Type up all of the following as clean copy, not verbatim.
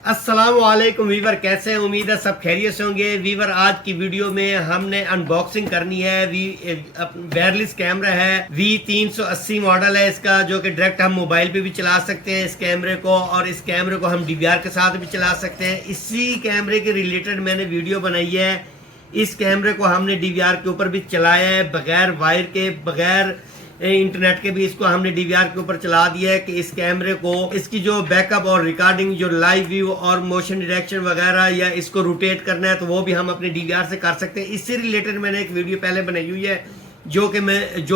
अस्सलामुअलैकुम वीवर, कैसे हैं? उम्मीद है सब खैरियत से होंगे। वीवर, आज की वीडियो में हमने अनबॉक्सिंग करनी है। वायरलेस कैमरा है, V380 मॉडल है इसका, जो कि डायरेक्ट हम मोबाइल पे भी चला सकते हैं इस कैमरे को, और इस कैमरे को हम DVR के साथ भी चला सकते हैं। इसी कैमरे के रिलेटेड मैंने वीडियो बनाई है। इस कैमरे को हमने DVR के ऊपर भी चलाया है, बगैर वायर के, बगैर इंटरनेट के भी इसको हमने DVR के ऊपर चला दिया है कि इस कैमरे को, इसकी जो बैकअप और रिकॉर्डिंग, जो लाइव व्यू और मोशन डिटेक्शन वगैरह, या इसको रोटेट करना है तो वो भी हम अपने DVR से कर सकते हैं। इससे रिलेटेड मैंने एक वीडियो पहले बनाई हुई है, जो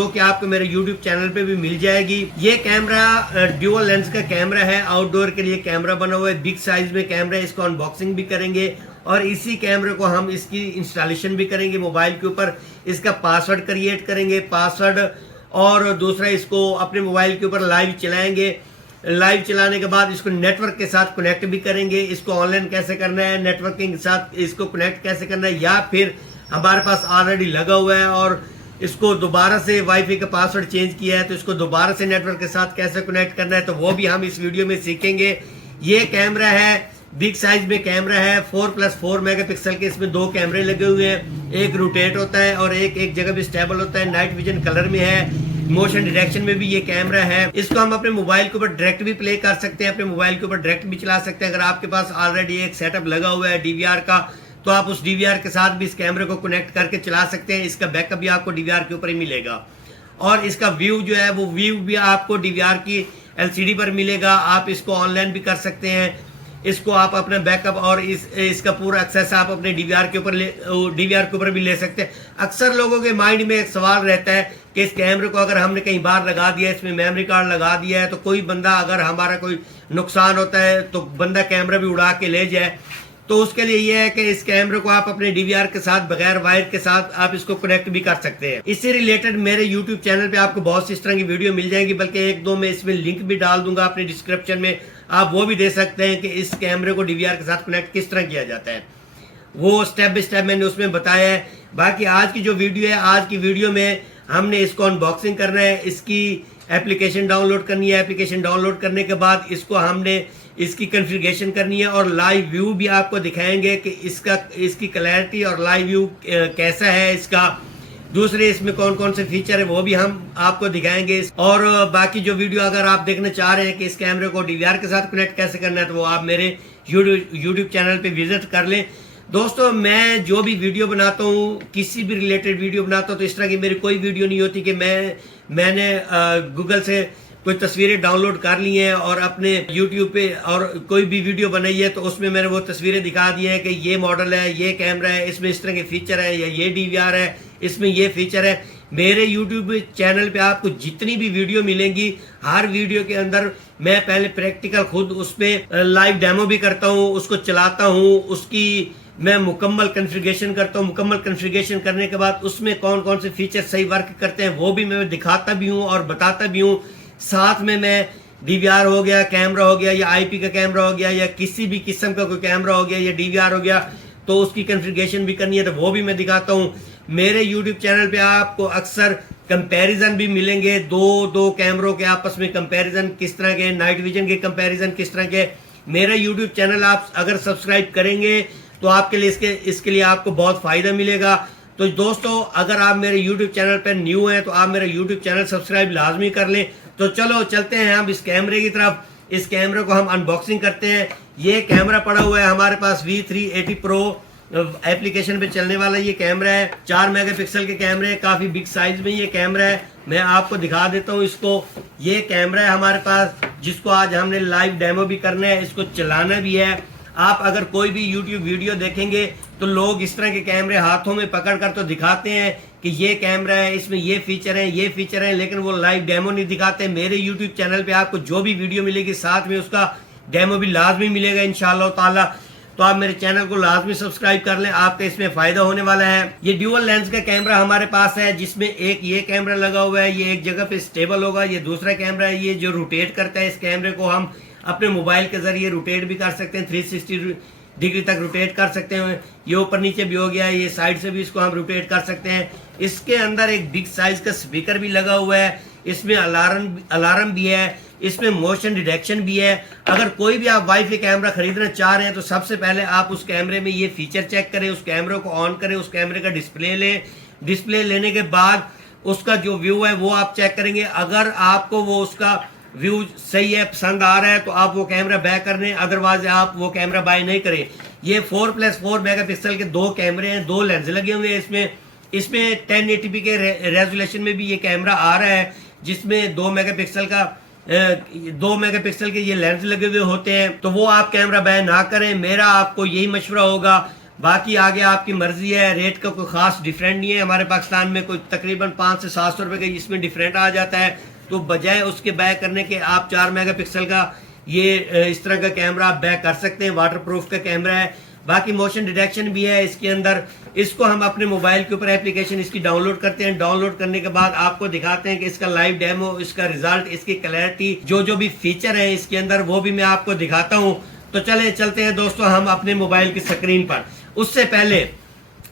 कि आपको मेरे YouTube चैनल पे भी मिल जाएगी। ये कैमरा ड्यूअल लेंस का कैमरा है, आउटडोर के लिए कैमरा बना हुआ है, बिग साइज में कैमरा है। इसको अनबॉक्सिंग भी करेंगे और इसी कैमरे को हम इसकी इंस्टॉलेशन भी करेंगे मोबाइल के ऊपर। इसका पासवर्ड क्रिएट करेंगे, पासवर्ड, और दूसरा इसको अपने मोबाइल के ऊपर लाइव चलाएंगे। लाइव चलाने के बाद इसको नेटवर्क के साथ कनेक्ट भी करेंगे। इसको ऑनलाइन कैसे करना है, नेटवर्किंग के साथ इसको कनेक्ट कैसे करना है, या फिर हमारे पास ऑलरेडी लगा हुआ है और इसको दोबारा से वाईफाई का पासवर्ड चेंज किया है तो इसको दोबारा से नेटवर्क के साथ कैसे कनेक्ट करना है, तो वो भी हम इस वीडियो में सीखेंगे। ये कैमरा है, बिग साइज में कैमरा है, 4+4 मेगापिक्सल के इसमें दो कैमरे लगे हुए हैं। एक रोटेट होता है और एक जगह भी स्टेबल होता है। नाइट विजन कलर में है, मोशन डिटेक्शन में भी ये कैमरा है। इसको हम अपने मोबाइल के ऊपर डायरेक्ट भी प्ले कर सकते हैं, अपने मोबाइल के ऊपर डायरेक्ट भी चला सकते हैं। अगर आपके पास ऑलरेडी एक सेटअप लगा हुआ है DVR का, तो आप उस DVR के साथ भी इस कैमरे को कनेक्ट करके चला सकते हैं। इसका बैकअप भी आपको DVR के ऊपर ही मिलेगा, और इसका व्यू जो है वो व्यू भी आपको DVR की LCD पर मिलेगा। आप इसको ऑनलाइन भी कर सकते हैं। इसको आप अपना बैकअप और इसका पूरा एक्सेस आप अपने DVR के ऊपर भी ले सकते हैं। अक्सर लोगों के माइंड में एक सवाल रहता है कि इस कैमरे को अगर हमने कहीं बाहर लगा दिया, इसमें मेमोरी कार्ड लगा दिया है, तो कोई बंदा, अगर हमारा कोई नुकसान होता है तो बंदा कैमरा भी उड़ा के ले जाए। तो उसके लिए ये है कि इस कैमरे को आप अपने DVR के साथ, बगैर वायर के साथ आप इसको कनेक्ट भी कर सकते हैं। इससे रिलेटेड मेरे YouTube चैनल पे आपको बहुत सी इस तरह की वीडियो मिल जाएंगी, बल्कि एक दो मैं इसमें लिंक भी डाल दूंगा अपने डिस्क्रिप्शन में। आप वो भी दे सकते हैं कि इस कैमरे को DVR के साथ कनेक्ट किस तरह किया जाता है, वो स्टेप बाय स्टेप मैंने उसमें बताया है। बाकी आज की जो वीडियो है, आज की वीडियो में हमने इसको अनबॉक्सिंग करना है, इसकी एप्लीकेशन डाउनलोड करनी है। एप्लीकेशन डाउनलोड करने के बाद इसको हमने इसकी कॉन्फ़िगरेशन करनी है, और लाइव व्यू भी आपको दिखाएंगे कि इसकी क्लैरिटी और लाइव व्यू कैसा है इसका। दूसरे इसमें कौन कौन से फीचर है वो भी हम आपको दिखाएंगे। और बाकी जो वीडियो अगर आप देखना चाह रहे हैं कि इस कैमरे को DVR के साथ कनेक्ट कैसे करना है, तो वो आप मेरे YouTube चैनल पे विजिट कर लें। दोस्तों, मैं जो भी वीडियो बनाता हूँ, किसी भी रिलेटेड वीडियो बनाता हूँ, तो इस तरह की मेरी कोई वीडियो नहीं होती कि मैंने गूगल से कोई तस्वीरें डाउनलोड कर ली हैं और अपने YouTube पे और कोई भी वीडियो बनाई है तो उसमें मैंने वो तस्वीरें दिखा दी हैं कि ये मॉडल है, ये कैमरा है, इसमें इस तरह के फीचर है, या ये DVR है, इसमें ये फीचर है। मेरे YouTube चैनल पे आपको जितनी भी वीडियो मिलेंगी, हर वीडियो के अंदर मैं पहले प्रैक्टिकल खुद उस पर लाइव डेमो भी करता हूँ, उसको चलाता हूँ, उसकी मैं मुकम्मल कॉन्फ़िगरेशन करता हूँ। मुकम्मल कॉन्फ़िगरेशन करने के बाद उसमें कौन कौन से फीचर सही वर्क करते हैं वो भी मैं दिखाता भी हूँ और बताता भी हूँ। साथ में मैं DVR हो गया, कैमरा हो गया, या IP का कैमरा हो गया, या किसी भी किस्म का कोई कैमरा हो गया, या DVR हो गया, तो उसकी कॉन्फ़िगरेशन भी करनी है तो वो भी मैं दिखाता हूँ। मेरे YouTube चैनल पे आपको अक्सर कंपैरिजन भी मिलेंगे, दो कैमरों के आपस में कंपैरिजन किस तरह के, नाइट विजन के कंपैरिजन किस तरह के। मेरा YouTube चैनल आप अगर सब्सक्राइब करेंगे तो आपके लिए इसके लिए आपको बहुत फ़ायदा मिलेगा। तो दोस्तों, अगर आप मेरे YouTube चैनल पर न्यू हैं तो आप मेरा YouTube चैनल सब्सक्राइब लाजमी कर लें। तो चलो चलते हैं हम इस कैमरे की तरफ। इस कैमरे को हम अनबॉक्सिंग करते हैं। ये कैमरा पड़ा हुआ है हमारे पास, V380 Pro एप्लीकेशन पे चलने वाला ये कैमरा है। 4 मेगापिक्सल के कैमरे, काफ़ी बिग साइज में ये कैमरा है। मैं आपको दिखा देता हूँ इसको। ये कैमरा है हमारे पास, जिसको आज हमने लाइव डेमो भी करना है, इसको चलाना भी है। आप अगर कोई भी YouTube वीडियो देखेंगे तो लोग इस तरह के कैमरे हाथों में पकड़ कर तो दिखाते हैं कि ये कैमरा है, इसमें ये फीचर हैं, ये फीचर हैं, लेकिन वो लाइव डेमो नहीं दिखाते। मेरे YouTube चैनल पे आपको जो भी वीडियो मिलेगी साथ में उसका डेमो भी लाजमी मिलेगा इंशाअल्लाह ताला। तो आप मेरे चैनल को लाजमी सब्सक्राइब कर लें, आपका इसमें फ़ायदा होने वाला है। ये ड्यूअल लेंस का कैमरा हमारे पास है, जिसमें एक ये कैमरा लगा हुआ है, ये एक जगह पे स्टेबल होगा। ये दूसरा कैमरा है, ये जो रोटेट करता है। इस कैमरे को हम अपने मोबाइल के ज़रिए रोटेट भी कर सकते हैं, 360 डिग्री तक रोटेट कर सकते हैं। ये ऊपर नीचे भी हो गया है, ये साइड से भी इसको हम रोटेट कर सकते हैं। इसके अंदर एक बिग साइज का स्पीकर भी लगा हुआ है, इसमें अलार्म भी है। इसमें मोशन डिटेक्शन भी है। अगर कोई भी आप वाईफाई कैमरा खरीदना चाह रहे हैं तो सबसे पहले आप उस कैमरे में ये फीचर चेक करें, उस कैमरे को ऑन करें, उस कैमरे का डिस्प्ले लें। डिस्प्ले लेने के बाद उसका जो व्यू है वो आप चेक करेंगे। अगर आपको वो उसका व्यू सही है, पसंद आ रहा है, तो आप वो कैमरा बैक कर लें, अदरवाइज आप वो कैमरा बाय नहीं करें। ये 4+4 मेगापिक्सल के 2 कैमरे हैं, 2 लेंस लगे हुए हैं इसमें 1080p के रेजोल्यूशन में भी ये कैमरा आ रहा है, जिसमें 2 मेगापिक्सल के ये लेंस लगे हुए होते हैं। तो वो आप कैमरा बाय ना करें, मेरा आपको यही मशवरा होगा। बाकी आगे आपकी मर्जी है। रेट का कोई खास डिफरेंट नहीं है, हमारे पाकिस्तान में कोई तकरीबन 500 से 700 रुपए का इसमें डिफरेंट आ जाता है। तो बजाय उसके बाय करने के आप 4 मेगापिक्सल का ये इस तरह का कैमरा आप बैक कर सकते हैं। वाटरप्रूफ का कैमरा है। बाकी मोशन डिटेक्शन भी है इसके अंदर। इसको हम अपने मोबाइल के ऊपर एप्लीकेशन इसकी डाउनलोड करते हैं। डाउनलोड करने के बाद आपको दिखाते हैं कि इसका लाइव डेमो, इसका रिजल्ट, इसकी क्लैरिटी, जो भी फीचर है इसके अंदर वो भी मैं आपको दिखाता हूँ। तो चलते हैं दोस्तों हम अपने मोबाइल की स्क्रीन पर। उससे पहले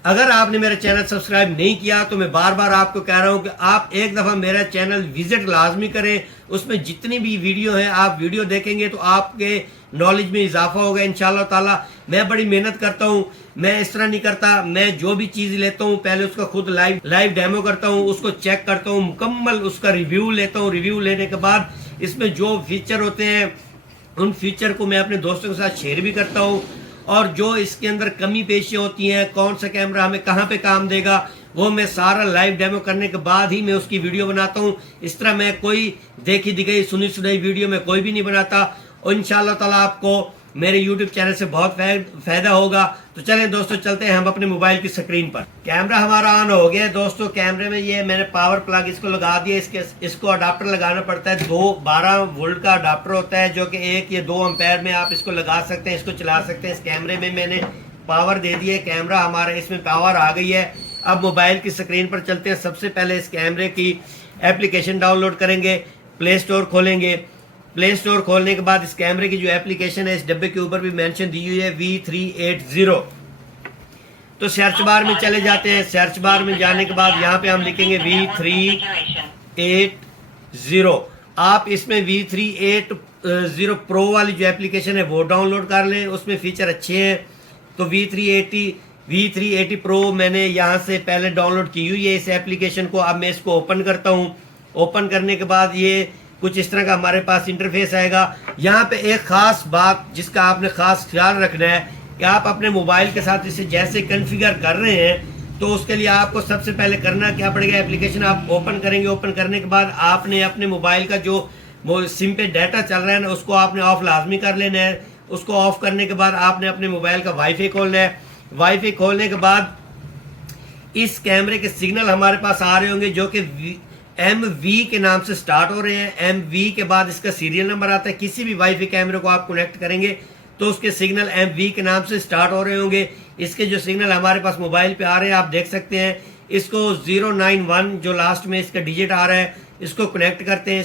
अगर आपने मेरा चैनल सब्सक्राइब नहीं किया तो मैं बार बार आपको कह रहा हूं कि आप एक दफ़ा मेरा चैनल विजिट लाजमी करें। उसमें जितनी भी वीडियो हैं आप वीडियो देखेंगे तो आपके नॉलेज में इजाफा होगा इंशाल्लाह ताला। मैं बड़ी मेहनत करता हूं, मैं इस तरह नहीं करता। मैं जो भी चीज़ लेता हूं पहले उसका खुद लाइव डेमो करता हूं, उसको चेक करता हूं, मुकम्मल उसका रिव्यू लेता हूं। रिव्यू लेने के बाद इसमें जो फीचर होते हैं उन फीचर को मैं अपने दोस्तों के साथ शेयर भी करता हूँ। और जो इसके अंदर कमी पेशी होती हैं, कौन सा कैमरा हमें कहाँ पे काम देगा, वो मैं सारा लाइव डेमो करने के बाद ही मैं उसकी वीडियो बनाता हूँ। इस तरह मैं कोई देखी दिखाई सुनी सुनाई वीडियो में कोई भी नहीं बनाता। और इंशाल्लाह ताला आपको मेरे YouTube चैनल से बहुत फायदा होगा। तो चलें दोस्तों चलते हैं हम अपने मोबाइल की स्क्रीन पर। कैमरा हमारा ऑन हो गया दोस्तों। कैमरे में ये मैंने पावर प्लग इसको लगा दिया। इसको अडाप्टर लगाना पड़ता है। 12 वोल्ट का अडाप्टर होता है जो कि 1 या 2 एम्पेयर में आप इसको लगा सकते हैं, इसको चला सकते हैं। इस कैमरे में मैंने पावर दे दी है। कैमरा हमारा इसमें पावर आ गई है। अब मोबाइल की स्क्रीन पर चलते हैं। सबसे पहले इस कैमरे की एप्लीकेशन डाउनलोड करेंगे, प्ले स्टोर खोलेंगे। प्ले स्टोर खोलने के बाद इस कैमरे की जो एप्लीकेशन है इस डब्बे के ऊपर भी मेंशन दी हुई है V380। तो सर्च बार में चले जाते हैं। सर्च बार में जाने के बाद यहाँ पे हम लिखेंगे V380। आप इसमें V380 प्रो वाली जो एप्लीकेशन है वो डाउनलोड कर लें, उसमें फीचर अच्छे हैं। तो V380 प्रो मैंने यहाँ से पहले डाउनलोड की हुई है इस एप्लीकेशन को। अब मैं इसको ओपन करता हूँ। ओपन करने के बाद ये कुछ इस तरह का हमारे पास इंटरफेस आएगा। यहाँ पे एक खास बात जिसका आपने खास ख्याल रखना है कि आप अपने मोबाइल के साथ इसे जैसे कॉन्फ़िगर कर रहे हैं तो उसके लिए आपको सबसे पहले करना क्या पड़ेगा, एप्लीकेशन आप ओपन करेंगे। ओपन करने के बाद आपने अपने मोबाइल का जो सिम पे डाटा चल रहा है ना उसको आपने ऑफ लाजमी कर लेना है। उसको ऑफ करने के बाद आपने अपने मोबाइल का वाईफाई खोलना है। वाईफाई खोलने के बाद इस कैमरे के सिग्नल हमारे पास आ रहे होंगे जो कि MV के नाम से स्टार्ट हो रहे हैं। MV के बाद इसका सीरियल नंबर आता है। किसी भी वाईफाई कैमरे को आप कनेक्ट करेंगे तो उसके सिग्नल MV के नाम से स्टार्ट हो रहे होंगे। इसके जो सिग्नल हमारे पास मोबाइल पे आ रहे हैं आप देख सकते हैं। इसको 091 जो लास्ट में इसका डिजिट आ रहा है इसको कनेक्ट करते हैं।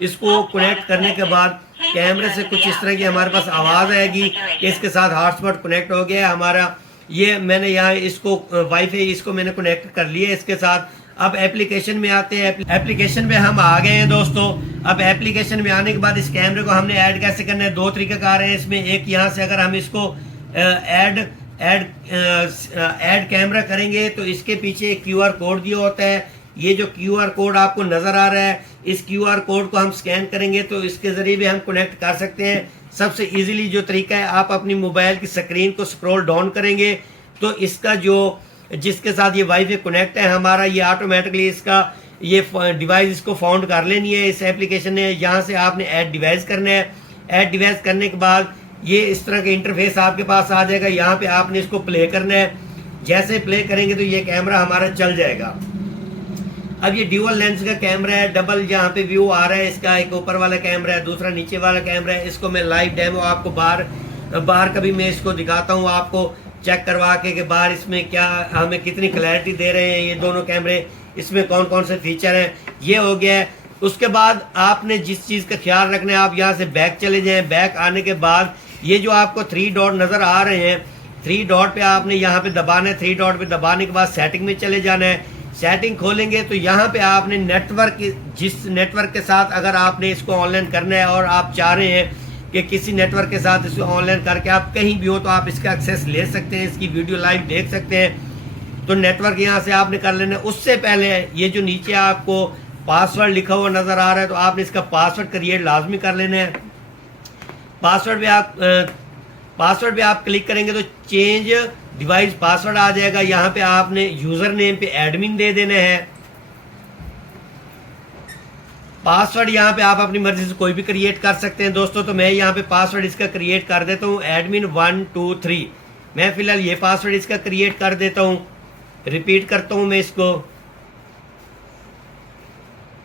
इसको कनेक्ट करने के बाद कैमरे से कुछ इस तरह की हमारे पास आवाज़ आएगी कि इसके साथ हॉटस्पॉट कनेक्ट हो गया है हमारा। ये मैंने यहाँ इसको वाईफाई इसको मैंने कनेक्ट कर लिया इसके साथ। अब एप्लीकेशन में आते हैं। एप्लीकेशन में हम आ गए हैं दोस्तों। अब एप्लीकेशन में आने के बाद इस कैमरे को हमने ऐड कैसे करना है, 2 तरीके कार हैं इसमें। एक यहाँ से अगर हम इसको ऐड कैमरा करेंगे तो इसके पीछे QR कोड दिया होता है। ये जो QR कोड आपको नजर आ रहा है इस QR कोड को हम स्कैन करेंगे तो इसके जरिए भी हम कनेक्ट कर सकते हैं। सबसे इजीली जो तरीका है आप अपनी मोबाइल की स्क्रीन को स्क्रॉल डाउन करेंगे तो इसका जो जिसके साथ ये वाईफाई कनेक्ट है हमारा ये ऑटोमेटिकली इसका ये डिवाइस इसको फाउंड कर लेनी है इस एप्लीकेशन ने। यहाँ से आपने ऐड डिवाइस करना है। ऐड डिवाइस करने के बाद ये इस तरह का इंटरफेस आपके पास आ जाएगा। यहाँ पे आपने इसको प्ले करना है। जैसे प्ले करेंगे तो ये कैमरा हमारा चल जाएगा। अब ये ड्यूअल लेंस का कैमरा है। डबल यहाँ पे व्यू आ रहा है इसका। एक ऊपर वाला कैमरा है, दूसरा नीचे वाला कैमरा है। इसको मैं लाइव डेमो आपको बाहर कभी मैं इसको दिखाता हूँ आपको चेक करवा के कि बाहर इसमें क्या हमें कितनी क्लैरिटी दे रहे हैं ये दोनों कैमरे, इसमें कौन कौन से फीचर हैं। ये हो गया है। उसके बाद आपने जिस चीज़ का ख्याल रखना है आप यहाँ से बैक चले जाएं। बैक आने के बाद ये जो आपको 3 डॉट नज़र आ रहे हैं 3 डॉट पे आपने यहाँ पे दबाना है। 3 डॉट पे दबाने के बाद सेटिंग में चले जाना है। सेटिंग खोलेंगे तो यहाँ पे आपने नेटवर्क, जिस नेटवर्क के साथ अगर आपने इसको ऑनलाइन करना है और आप चाह रहे हैं कि किसी नेटवर्क के साथ इसको ऑनलाइन करके आप कहीं भी हो तो आप इसका एक्सेस ले सकते हैं, इसकी वीडियो लाइव देख सकते हैं। तो नेटवर्क यहाँ से आपने कर लेना है। उससे पहले ये जो नीचे आपको पासवर्ड लिखा हुआ नज़र आ रहा है तो आपने इसका पासवर्ड क्रिएट लाजमी कर लेना है। पासवर्ड पे आप क्लिक करेंगे तो चेंज डिवाइस पासवर्ड आ जाएगा। यहाँ पे आपने यूज़र नेम पे एडमिन दे देना है। पासवर्ड यहाँ पे आप अपनी मर्जी से कोई भी क्रिएट कर सकते हैं दोस्तों। तो मैं यहाँ पे पासवर्ड इसका क्रिएट कर देता हूँ एडमिन 1 2 3। मैं फिलहाल ये पासवर्ड इसका क्रिएट कर देता हूँ। रिपीट करता हूँ मैं इसको।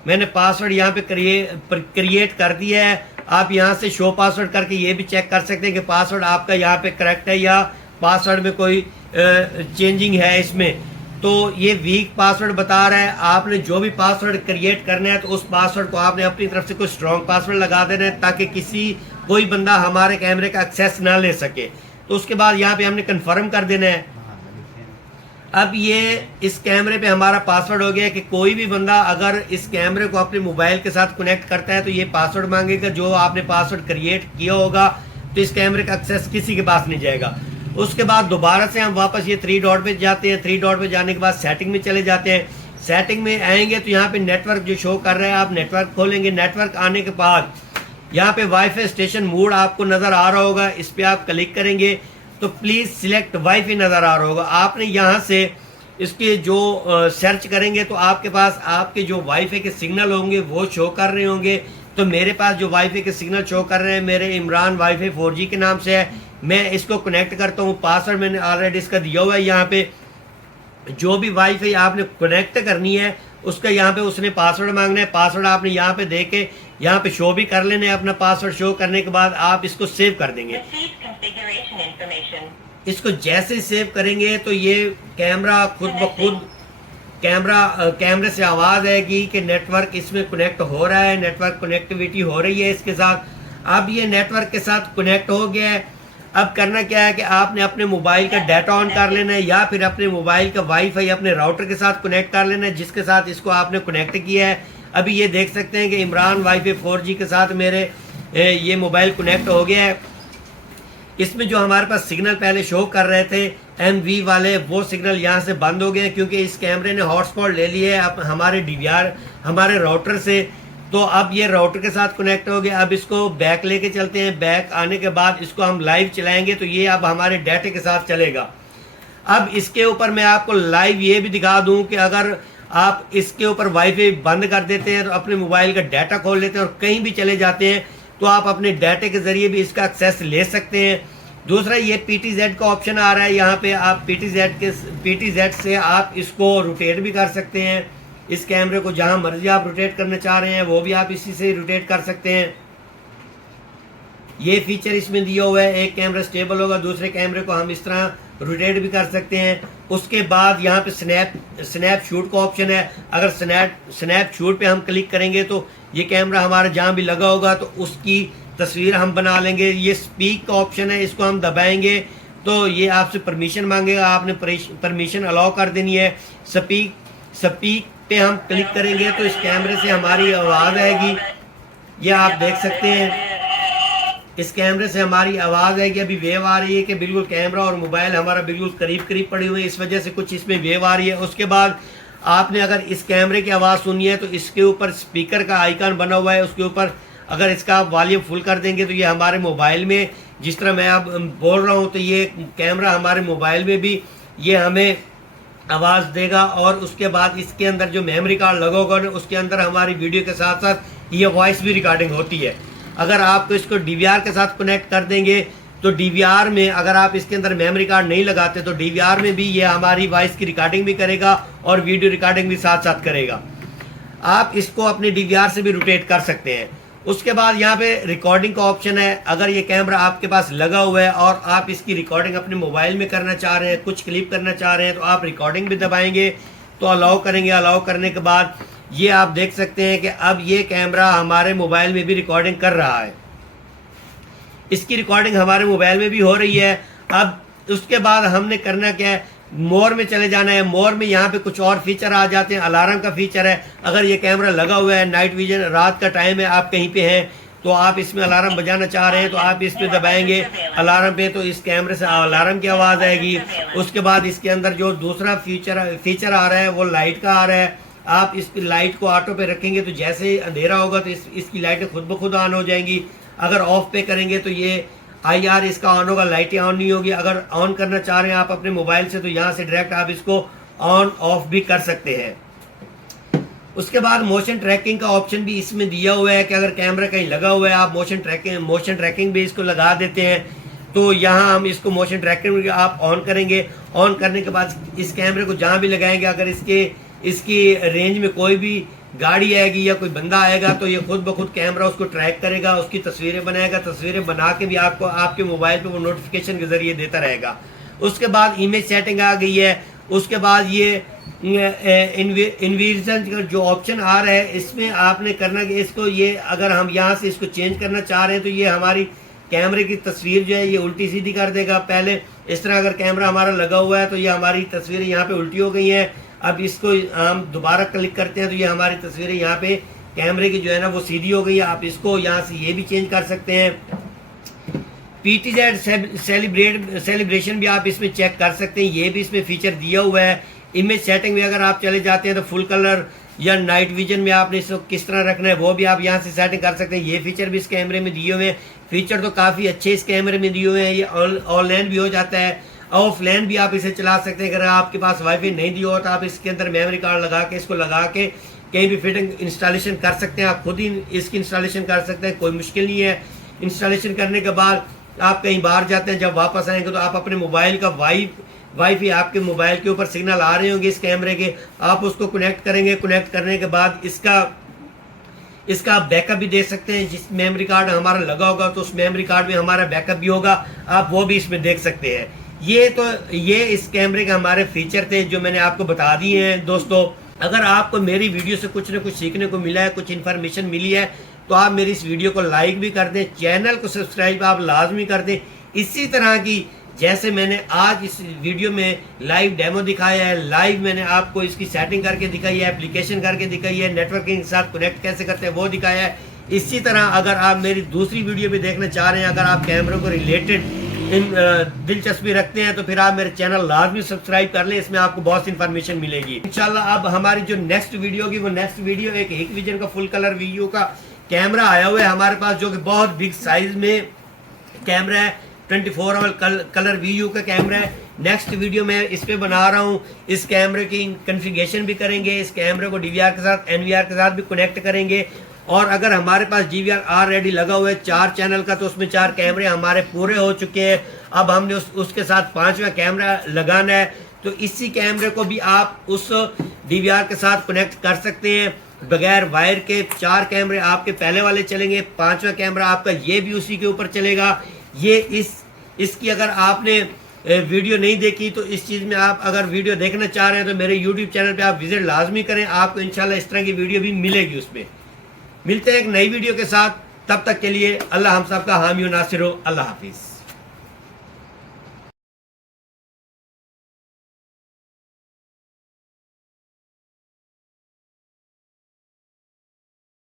मैंने पासवर्ड यहाँ पे क्रिएट कर दिया है। आप यहाँ से शो पासवर्ड करके ये भी चेक कर सकते हैं कि पासवर्ड आपका यहाँ पे करेक्ट है या पासवर्ड में कोई चेंजिंग है इसमें। तो ये वीक पासवर्ड बता रहा है। आपने जो भी पासवर्ड क्रिएट करना है तो उस पासवर्ड को आपने अपनी तरफ से कोई स्ट्रॉन्ग पासवर्ड लगा देना है ताकि कोई बंदा हमारे कैमरे का एक्सेस ना ले सके। तो उसके बाद यहाँ पे हमने कंफर्म कर देना है। अब ये इस कैमरे पे हमारा पासवर्ड हो गया कि कोई भी बंदा अगर इस कैमरे को अपने मोबाइल के साथ कनेक्ट करता है तो ये पासवर्ड मांगेगा जो आपने पासवर्ड क्रिएट किया होगा। तो इस कैमरे का एक्सेस किसी के पास नहीं जाएगा। उसके बाद दोबारा से हम वापस ये 3 डॉट पे जाते हैं। 3 डॉट पे जाने के बाद सेटिंग में चले जाते हैं। सेटिंग में आएंगे तो यहाँ पे नेटवर्क जो शो कर रहा है, आप नेटवर्क खोलेंगे। नेटवर्क आने के बाद यहाँ पे वाईफाई स्टेशन मोड आपको नज़र आ रहा होगा, इस पर आप क्लिक करेंगे तो प्लीज़ सिलेक्ट वाईफाई नज़र आ रहा होगा। आपने यहाँ से इसके जो सर्च करेंगे तो आपके पास आपके जो वाईफाई के सिग्नल होंगे वो शो कर रहे होंगे। तो मेरे पास जो वाईफाई के सिग्नल शो कर रहे हैं मेरे इमरान वाईफाई 4G के नाम से है। मैं इसको कनेक्ट करता हूँ। पासवर्ड मैंने ऑलरेडी इसका दिया हुआ है। यहाँ पे जो भी वाईफाई आपने कनेक्ट करनी है उसका यहाँ पे उसने पासवर्ड मांगना है। पासवर्ड आपने यहाँ पे दे के यहाँ पे शो भी कर लेना है। अपना पासवर्ड शो करने के बाद आप इसको सेव कर देंगे। इसको जैसे सेव करेंगे तो ये कैमरा खुद ब खुद कैमरे से आवाज़ आएगी कि नेटवर्क इसमें कनेक्ट हो रहा है, नेटवर्क कनेक्टिविटी हो रही है इसके साथ। अब ये नेटवर्क के साथ कनेक्ट हो गया है। अब करना क्या है कि आपने अपने मोबाइल का डाटा ऑन कर लेना है या फिर अपने मोबाइल का वाईफाई अपने राउटर के साथ कनेक्ट कर लेना है जिसके साथ इसको आपने कनेक्ट किया है। अभी ये देख सकते हैं कि इमरान वाईफाई 4G के साथ मेरे ये मोबाइल कनेक्ट हो गया है। इसमें जो हमारे पास सिग्नल पहले शो कर रहे थे MV वाले, वो सिग्नल यहाँ से बंद हो गए क्योंकि इस कैमरे ने हॉटस्पॉट ले लिया है अब हमारे DVR हमारे राउटर से। तो अब ये राउटर के साथ कनेक्ट हो गया। अब इसको बैक लेके चलते हैं। बैक आने के बाद इसको हम लाइव चलाएंगे तो ये अब हमारे डाटे के साथ चलेगा। अब इसके ऊपर मैं आपको लाइव ये भी दिखा दूं कि अगर आप इसके ऊपर वाईफाई बंद कर देते हैं तो अपने मोबाइल का डाटा खोल लेते हैं और कहीं भी चले जाते हैं तो आप अपने डाटे के ज़रिए भी इसका एक्सेस ले सकते हैं। दूसरा ये PTZ का ऑप्शन आ रहा है। यहाँ पे आप PTZ से आप इसको रोटेट भी कर सकते हैं। इस कैमरे को जहाँ मर्जी आप रोटेट करना चाह रहे हैं वो भी आप इसी से रोटेट कर सकते हैं। ये फीचर इसमें दिया हुआ है। एक कैमरा स्टेबल होगा, दूसरे कैमरे को हम इस तरह रोटेट भी कर सकते हैं। उसके बाद यहाँ पे स्नैप शूट का ऑप्शन है। अगर स्नैप शूट पे हम क्लिक करेंगे तो ये कैमरा हमारा जहाँ भी लगा होगा तो उसकी तस्वीर हम बना लेंगे। ये स्पीक का ऑप्शन है, इसको हम दबाएंगे तो ये आपसे परमिशन मांगेगा, आपने परमिशन अलाउ कर देनी है। स्पीक पे हम क्लिक करेंगे तो इस कैमरे से हमारी आवाज़ आएगी। ये आप देख सकते हैं इस कैमरे से हमारी आवाज़ आएगी। अभी वेव आ रही है कि बिल्कुल कैमरा और मोबाइल हमारा बिल्कुल करीब करीब पड़ी हुई है, इस वजह से कुछ इसमें वेव आ रही है। उसके बाद आपने अगर इस कैमरे की आवाज़ सुनी है तो इसके ऊपर स्पीकर का आइकन बना हुआ है, उसके ऊपर अगर इसका आप वॉल्यूम फुल कर देंगे तो ये हमारे मोबाइल में, जिस तरह मैं अब बोल रहा हूँ तो ये कैमरा हमारे मोबाइल में भी ये हमें आवाज़ देगा। और उसके बाद इसके अंदर जो मेमोरी कार्ड लगा होगा उसके अंदर हमारी वीडियो के साथ साथ ये वॉइस भी रिकॉर्डिंग होती है। अगर आप इसको DVR के साथ कनेक्ट कर देंगे तो DVR में अगर आप इसके अंदर मेमोरी कार्ड नहीं लगाते तो DVR में भी ये हमारी वॉइस की रिकॉर्डिंग भी करेगा और वीडियो रिकॉर्डिंग भी साथ साथ करेगा। आप इसको अपने DVR से भी रोटेट कर सकते हैं। उसके बाद यहाँ पे रिकॉर्डिंग का ऑप्शन है। अगर ये कैमरा आपके पास लगा हुआ है और आप इसकी रिकॉर्डिंग अपने मोबाइल में करना चाह रहे हैं, कुछ क्लिप करना चाह रहे हैं तो आप रिकॉर्डिंग भी दबाएंगे तो अलाउ करेंगे। अलाउ करने के बाद ये आप देख सकते हैं कि अब ये कैमरा हमारे मोबाइल में भी रिकॉर्डिंग कर रहा है। इसकी रिकॉर्डिंग हमारे मोबाइल में भी हो रही है। अब उसके बाद हमने करना क्या है, मोर में चले जाना है। मोर में यहाँ पे कुछ और फीचर आ जाते हैं। अलार्म का फीचर है, अगर ये कैमरा लगा हुआ है, नाइट विजन, रात का टाइम है, आप कहीं पे हैं तो आप इसमें अलार्म बजाना चाह रहे हैं तो आप इस पे दबाएंगे अलार्म पे, तो इस कैमरे से अलार्म की आवाज़ आएगी। उसके बाद इसके अंदर जो दूसरा फीचर आ रहा है वो लाइट का आ रहा है। आप इसकी लाइट को ऑटो पे रखेंगे तो जैसे ही अंधेरा होगा तो इसकी लाइटें खुद ब खुद ऑन हो जाएंगी। अगर ऑफ पे करेंगे तो ये IR इसका ऑन होगा, लाइटें ऑन नहीं होगी। अगर ऑन करना चाह रहे हैं आप अपने मोबाइल से तो यहाँ से डायरेक्ट आप इसको ऑन ऑफ भी कर सकते हैं। उसके बाद मोशन ट्रैकिंग का ऑप्शन भी इसमें दिया हुआ है कि अगर कैमरा कहीं लगा हुआ है आप मोशन ट्रैकिंग भी इसको लगा देते हैं। तो यहाँ हम इसको मोशन ट्रैकिंग आप ऑन करेंगे। ऑन करने के बाद इस कैमरे को जहाँ भी लगाएंगे, अगर इसकी रेंज में कोई भी गाड़ी आएगी या कोई बंदा आएगा तो ये खुद ब खुद कैमरा उसको ट्रैक करेगा, उसकी तस्वीरें बनाएगा। तस्वीरें बना के भी आपको आपके मोबाइल पे वो नोटिफिकेशन के जरिए देता रहेगा। उसके बाद इमेज सेटिंग आ गई है। उसके बाद ये इन्वर्जन का जो ऑप्शन आ रहा है इसमें आपने करना कि इसको ये अगर हम यहाँ से इसको चेंज करना चाह रहे हैं तो ये हमारी कैमरे की तस्वीर जो है ये उल्टी सीधी कर देगा। पहले इस तरह अगर कैमरा हमारा लगा हुआ है तो ये हमारी तस्वीरें यहाँ पे उल्टी हो गई हैं। अब इसको हम दोबारा क्लिक करते हैं तो ये हमारी तस्वीरें यहाँ पे कैमरे की जो है ना वो सीधी हो गई है। आप इसको यहाँ से ये भी चेंज कर सकते हैं। PTZ सेलिब्रेशन भी आप इसमें चेक कर सकते हैं, ये भी इसमें फीचर दिया हुआ है। इमेज सेटिंग में अगर आप चले जाते हैं तो फुल कलर या नाइट विजन में आपने इसको किस तरह रखना है वो भी आप यहाँ से सेटिंग कर सकते हैं। ये फीचर भी इस कैमरे में दिए हुए हैं। फीचर तो काफ़ी अच्छे इस कैमरे में दिए हुए हैं। ये ऑनलाइन भी हो जाता है, ऑफलाइन भी आप इसे चला सकते हैं। अगर आपके पास वाईफाई नहीं दिया हो तो आप इसके अंदर मेमोरी कार्ड लगा के इसको लगा के कहीं भी फिटिंग इंस्टॉलेशन कर सकते हैं। आप खुद ही इसकी इंस्टॉलेशन कर सकते हैं, कोई मुश्किल नहीं है। इंस्टॉलेशन करने के बाद आप कहीं बाहर जाते हैं, जब वापस आएंगे तो आप अपने मोबाइल का वाईफाई आपके मोबाइल के ऊपर सिग्नल आ रहे होंगे इस कैमरे के, आप उसको कनेक्ट करेंगे। कनेक्ट करने के बाद इसका आप बैकअप भी दे सकते हैं। जिस मेमोरी कार्ड हमारा लगा होगा तो उस मेमोरी कार्ड में हमारा बैकअप भी होगा, आप वो भी इसमें देख सकते हैं। ये इस कैमरे के हमारे फीचर थे जो मैंने आपको बता दिए हैं। दोस्तों, अगर आपको मेरी वीडियो से कुछ ना कुछ सीखने को मिला है, कुछ इन्फॉर्मेशन मिली है तो आप मेरी इस वीडियो को लाइक भी कर दें, चैनल को सब्सक्राइब आप लाजमी कर दें। इसी तरह की जैसे मैंने आज इस वीडियो में लाइव डेमो दिखाया है, लाइव मैंने आपको इसकी सेटिंग करके दिखाई है, एप्लीकेशन करके दिखाई है, नेटवर्किंग के साथ कनेक्ट कैसे करते हैं वो दिखाया है। इसी तरह अगर आप मेरी दूसरी वीडियो भी देखना चाह रहे हैं, अगर आप कैमरों को रिलेटेड दिलचस्पी रखते हैं तो फिर आप मेरे चैनल लाजमी सब्सक्राइब कर लें, इसमें आपको बहुत सी इन्फॉर्मेशन मिलेगी इंशाल्लाह। अब हमारी जो नेक्स्ट वीडियो होगी वो नेक्स्ट वीडियो एक हिकविजन का फुल कलर वीडियो का कैमरा आया हुआ है हमारे पास, जो कि बहुत बिग साइज में कैमरा है। 24 आवर कलर वीयू का कैमरा है। नेक्स्ट वीडियो में इस पे बना रहा हूँ। इस कैमरे की कॉन्फ़िगरेशन भी करेंगे, इस कैमरे को DVR के साथ NVR के साथ भी कनेक्ट करेंगे। और अगर हमारे पास DVR ऑलरेडी लगा हुआ है 4 चैनल का तो उसमें 4 कैमरे हमारे पूरे हो चुके हैं। अब हमने उसके साथ 5वां कैमरा लगाना है, तो इसी कैमरे को भी आप उस DVR के साथ कनेक्ट कर सकते हैं बगैर वायर के। 4 कैमरे आपके पहले वाले चलेंगे, 5वां कैमरा आपका ये भी उसी के ऊपर चलेगा। ये इसकी अगर आपने वीडियो नहीं देखी तो इस चीज़ में आप अगर वीडियो देखना चाह रहे हैं तो मेरे YouTube चैनल पे आप विजिट लाजमी करें, आपको इंशाल्लाह इस तरह की वीडियो भी मिलेगी। उसमें मिलते हैं एक नई वीडियो के साथ, तब तक के लिए अल्लाह हम सब का हामी और नासिर हो। अल्लाह हाफिज़।